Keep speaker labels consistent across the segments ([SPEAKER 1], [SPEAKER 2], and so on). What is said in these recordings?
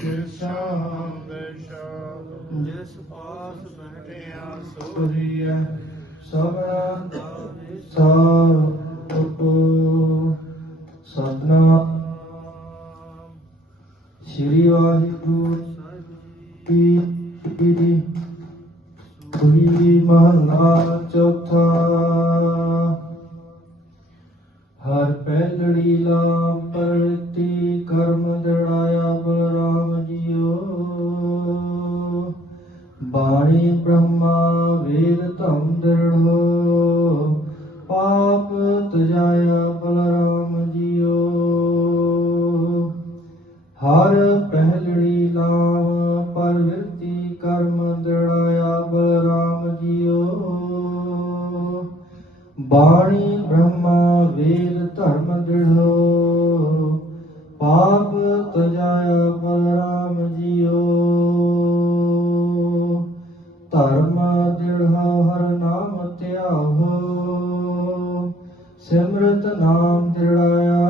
[SPEAKER 1] ਸ਼ਾਮ ਬੈਸ਼ਾਦ
[SPEAKER 2] ਜਿਸ ਪਾਸ ਬੈਠਿਆ ਸੋ
[SPEAKER 1] ਸਭਨਾ ਦਾ ਵਿਸਾਰੋ ਸਤਨਾ ਸ਼੍ਰੀ ਵਾਹਿਗੁਰੂ ਜੀ ਕੀ ਸੁਰੀ ਮਹਲਾ ਚੌਥਾ ਹਰ ਪਹਿਲੜੀ ਲਾਮ ਪਰਤੀ ਧਮ ਪਾਪ ਤਜਾਇਆ ਬਲਰਾਮ ਜੀਓ। ਹਰ ਪਹਿਲੜੀ ਲਾਮ ਪਰਵਿਰਤੀ ਕਰਮ ਦ੍ਰਿੜਾਇਆ ਬਲਰਾਮ ਜੀਓ। ਬਾਣੀ ਬ੍ਰਹਮਾ ਵੇਦ ਧਰਮ ਦ੍ਰਿੜੋ, ਪਾਪ ਤਜਾਇਆ ਬਲਰਾਮ ਜੀਓ। ਧਰਮ ਦ੍ਰਿੜੋ ਧਿਆਵੋ ਸਿਮਰਤ ਨਾਮ ਦ੍ਰਿੜਾਇਆ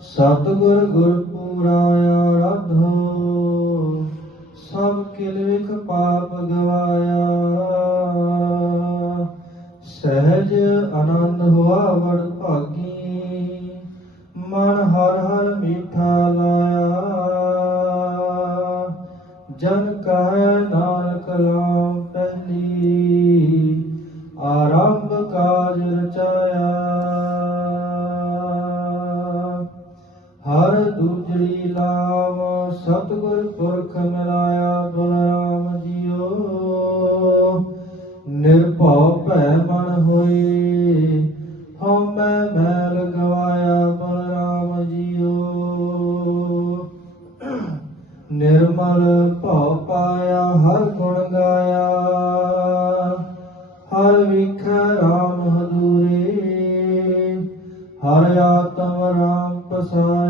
[SPEAKER 1] ਸਤਿਗੁਰ ਗੁਰ ਪੂਰਾਇਆ ਰਾਧੋ। ਸਭ ਕਿਲ ਵਿਖ ਪਾਪ ਗਵਾਇਆ। ਸਹਿਜ ਆਨੰਦ ਹੋਆ ਵਡ ਭਾਗੀ। ਮਨ ਹਰ ਹਰ ਮੀਠਾ ਲਾਇਆ। ਜਨ ਕਹੈ ਨਾਨਕ ਨਾਮ ਹਰ ਦੂਜੜੀ ਲਾਮ ਸਤਿਗੁਰ ਪੁਰਖ ਮਿਲਾਇਆ ਬਲਰਾਮ ਜੀਓ। ਨਿਰਭਉ ਭੈ ਮਨ ਹੋਏ ਹਉ ਮੈਂ ਮੈਲ ਗਵਾਇਆ ਬਲਰਾਮ ਜੀਓ। ਨਿਰਮਲ ਭਉ ਪਾਇਆ, ਹਰ ਗੁਣ ਗਾਇਆ, ਹਰ ਵਿਖ ਰਾਮ ਹਦੂਰੇ ਹਰ ਆਤਮ ਰਾਮ ਪਸਾਰਿਆ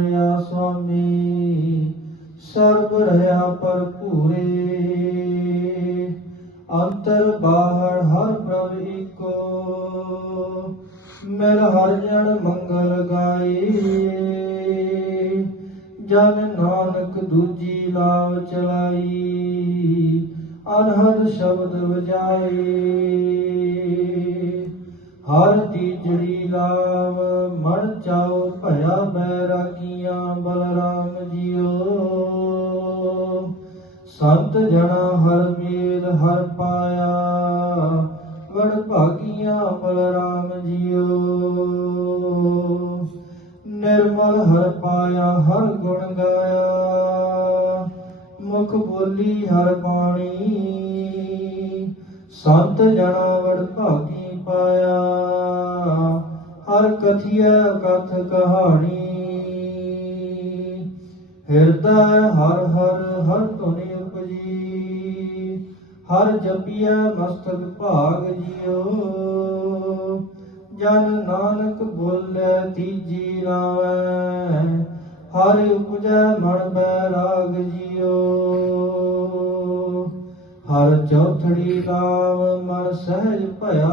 [SPEAKER 1] ਅੰਤਰ ਬਾਹਰ ਹਰ ਪ੍ਰਭ ਏਕੋ। ਮਿਲ ਹਰ ਜਨ ਮੰਗਲ ਗਾਏ ਜਨ ਨਾਨਕ ਦੂਜੀ ਲਾਵ ਚਲਾਈ। ਅਨਹਦ ਸ਼ਬਦ ਵਜਾਏ। ਹਰ ਤੀਜੜੀ ਲਾਵ ਮਨ ਚਾਉ ਭਇਆ ਬੈਰਾਗੀਆਂ ਸੰਤ ਜਣਾ ਹਰ ਮੇਲ ਹਰ ਪਾਇਆ ਵੜ ਭਾਗੀਆਂ ਬਲਰਾਮ ਜੀਓ। ਨਿਰਮਲ ਹਰ ਪਾਇਆ, ਹਰ ਗੁਣ ਗਾਇਆ, ਮੁਖ ਬੋਲੀ ਹਰ ਬਾਣੀ। ਸੰਤ ਜਣਾ ਵਡ ਭਾਗੀ ਪਾਇਆ, ਹਰ ਕਥਿਆ ਕਥ ਕਹਾਣੀ। ਹਿਰਦੈ ਹਰ ਹਰ ਹਰ ਧੁਨੀ ਉਪਜੀ ਹਰ ਜਪੀਐ ਮਸਤਕ ਭਾਗ ਜਿਉ ਜਨ ਨਾਨਕ ਬੋਲੇ ਤੀਜੀ ਨਾਵੈ ਹਰ ਉਪਜੈ ਮਨ ਬੈਰਾਗ ਜਿਉ ਹਰ ਚੌਥੜੀ ਨਾਮ ਮਨ ਸਹਿਜ ਭਇਆ।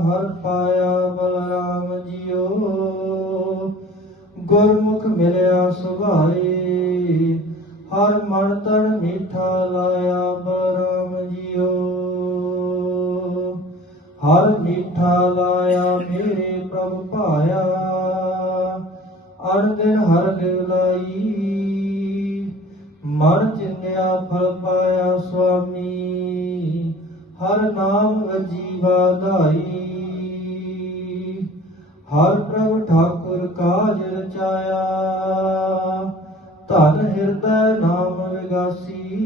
[SPEAKER 1] ਹਰ ਪਾਇਆ ਬਲਰਾਮ ਜੀਓ। ਗੁਰਮੁਖ ਮਿਲਿਆ ਸੁਭਾਈ ਹਰ ਮਨ ਤਨ ਮੀਠਾ ਲਾਇਆ ਬਲਰਾਮ ਜੀਓ। ਹਰ ਮੀਠਾ ਲਾਇਆ ਮੇਰੇ ਪ੍ਰਭ ਭਾਇਆ। ਅਨ ਦਿਨ ਹਰ ਲਾਈ। ਮਨ ਚਿੰਨਿਆ ਫਲ ਪਾਇਆ ਸੁਆਮੀ। ਹਰ ਨਾਮ ਅਜੀਵਾ ਵਾਧਾਈ ਹਰ ਪ੍ਰਭ ਠਾਕੁਰ ਕਾਜ ਰਚਾਇਆ। ਹਿਰਦੈ ਨਾਮ ਵਿਗਾਸੀ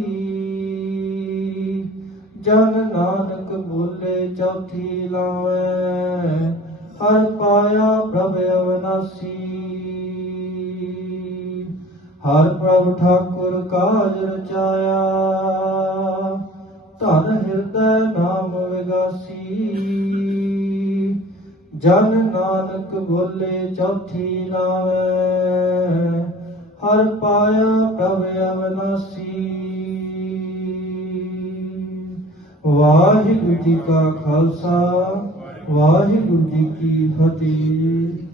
[SPEAKER 1] ਜਨ ਨਾਨਕ ਬੋਲੇ ਚੌਥੀ ਲਾਵੇ ਹਰ ਪਾਇਆ ਪ੍ਰਭ ਅਵਨਾਸੀ। ਹਰ ਪ੍ਰਭ ਠਾਕੁਰ ਕਾਜ ਰਚਾਇਆ, ਧਨ ਹਿਰਦੈ ਨਾਮ ਵਿਗਾਸੀ ਜਨ ਨਾਨਕ ਬੋਲੇ ਚੌਥੀ ਨਾਵੇ ਹਰ ਪਾਇਆ ਪ੍ਰਭ ਅਵਨਾਸੀ। ਵਾਹਿਗੁਰੂ ਜੀ ਕਾ ਖਾਲਸਾ ਵਾਹਿਗੁਰੂ ਜੀ ਕੀ ਫਤਿਹ।